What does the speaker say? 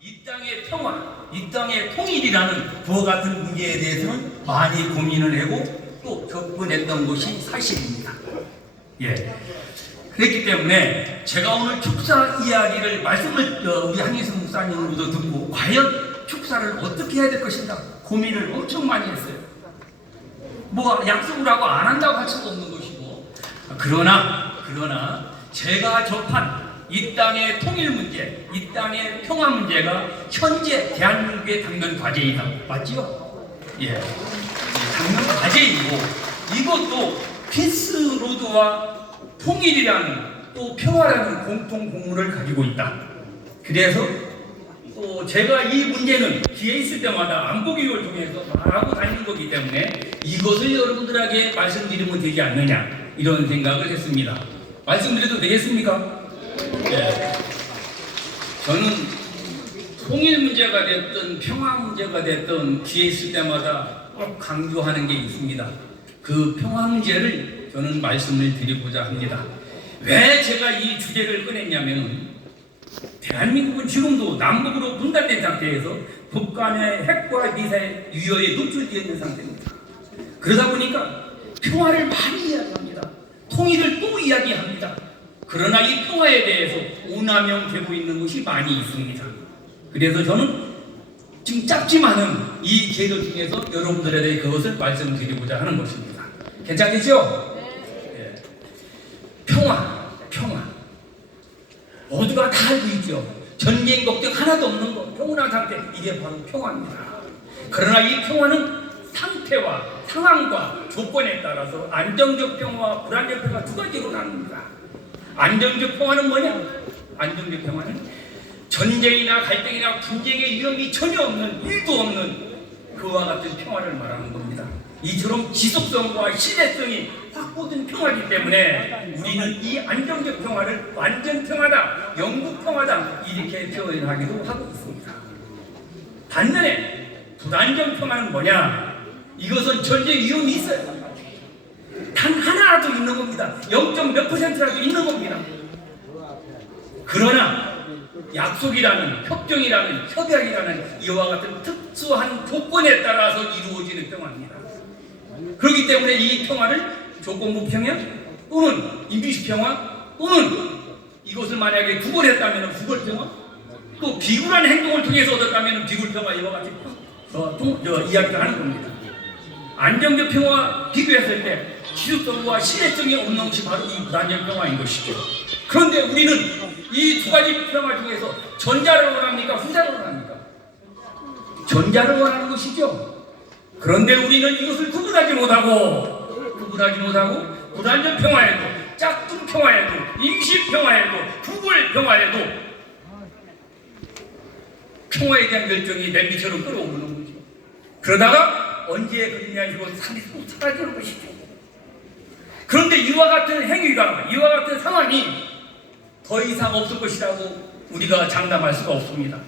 이 땅의 평화, 이 땅의 통일이라는 그와 같은 문제에 대해서는 많이 고민을 하고 또 접근했던 것이 사실입니다. 예. 그렇기 때문에 제가 오늘 축사 이야기를 말씀을 우리 한희승 목사님으로도 듣고 과연 축사를 어떻게 해야 될 것인가 고민을 엄청 많이 했어요. 뭐 약속을 하고 안 한다고 할 수도 없는 것이고 그러나 제가 접한 이 땅의 통일 문제, 이 땅의 평화 문제가 현재 대한민국의 당면 과제이다. 맞지요? 예. 당면 과제이고 이것도 피스로드와 통일이라는 또 평화라는 공통 공물을 가지고 있다. 그래서 또 제가 이 문제는 기회 있을 때마다 안보교육을 통해서 말하고 다니는 거기 때문에 이것을 여러분들에게 말씀드리면 되지 않느냐 이런 생각을 했습니다. 말씀드려도 되겠습니까? 네. 저는 통일 문제가 됐든 평화 문제가 됐든 기회 있을 때마다 꼭 강조하는 게 있습니다. 그 평화 문제를 저는 말씀을 드리고자 합니다. 왜 제가 이 주제를 꺼냈냐면 대한민국은 지금도 남북으로 분단된 상태에서 북한의 핵과 미사일 위협에 노출되어 있는 상태입니다. 그러다 보니까 평화를 많이 이야기합니다. 통일을 또 이야기합니다. 그러나 이 평화에 대해서 오남용되고 있는 것이 많이 있습니다. 그래서 저는 지금 짧지만은 이 계도 중에서 여러분들에게 그것을 말씀드리고자 하는 것입니다. 괜찮겠죠? 네. 평화. 모두가 다 알고 있죠. 전쟁 걱정 하나도 없는 거, 평온한 상태, 이게 바로 평화입니다. 그러나 이 평화는 상태와 상황과 조건에 따라서 안정적 평화와 불안정 평화 두 가지로 나눕니다. 안정적 평화는 뭐냐? 안정적 평화는 전쟁이나 갈등이나 분쟁의 위험이 전혀 없는, 1도 없는 그와 같은 평화를 말하는 겁니다. 이처럼 지속성과 신뢰성이 확보된 평화이기 때문에 우리는 이 안정적 평화를 완전 평화다, 영구 평화다 이렇게 표현하기도 하고 있습니다. 반면에 불안정 평화는 뭐냐? 이것은 전쟁 위험이 있어요. 단 하나라도 있는 겁니다. 0.몇 %라도 있는 겁니다. 그러나 약속이라는, 협정이라는, 협약이라는 이와 같은 특수한 조건에 따라서 이루어지는 평화입니다. 그렇기 때문에 이 평화를 조건부 평화 또는 임시시 평화 또는 이것을 만약에 구걸했다면 구걸 평화 또 비굴한 행동을 통해서 얻었다면 비굴 평화 이와 같이 이야기를 하는 겁니다. 안정적 평화와 비교했을 때 지속성과 신뢰성이 없는 것이 바로 이 불안정 평화인 것이죠. 그런데 우리는 이 두 가지 평화 중에서 전자를 원합니까? 후자를 원합니까? 전자를 원하는 것이죠. 그런데 우리는 이것을 구분하지 못하고 불안정 평화에도 짝퉁 평화에도 임시 평화에도 구글 평화에도 평화에 대한 열정이 냄비처럼 끓어오르는 거죠. 그러다가 언제 그러냐 이거 사라지는 것이죠. 그런데 이와 같은 행위가 이와 같은 상황이 더 이상 없을 것이라고 우리가 장담할 수가 없습니다.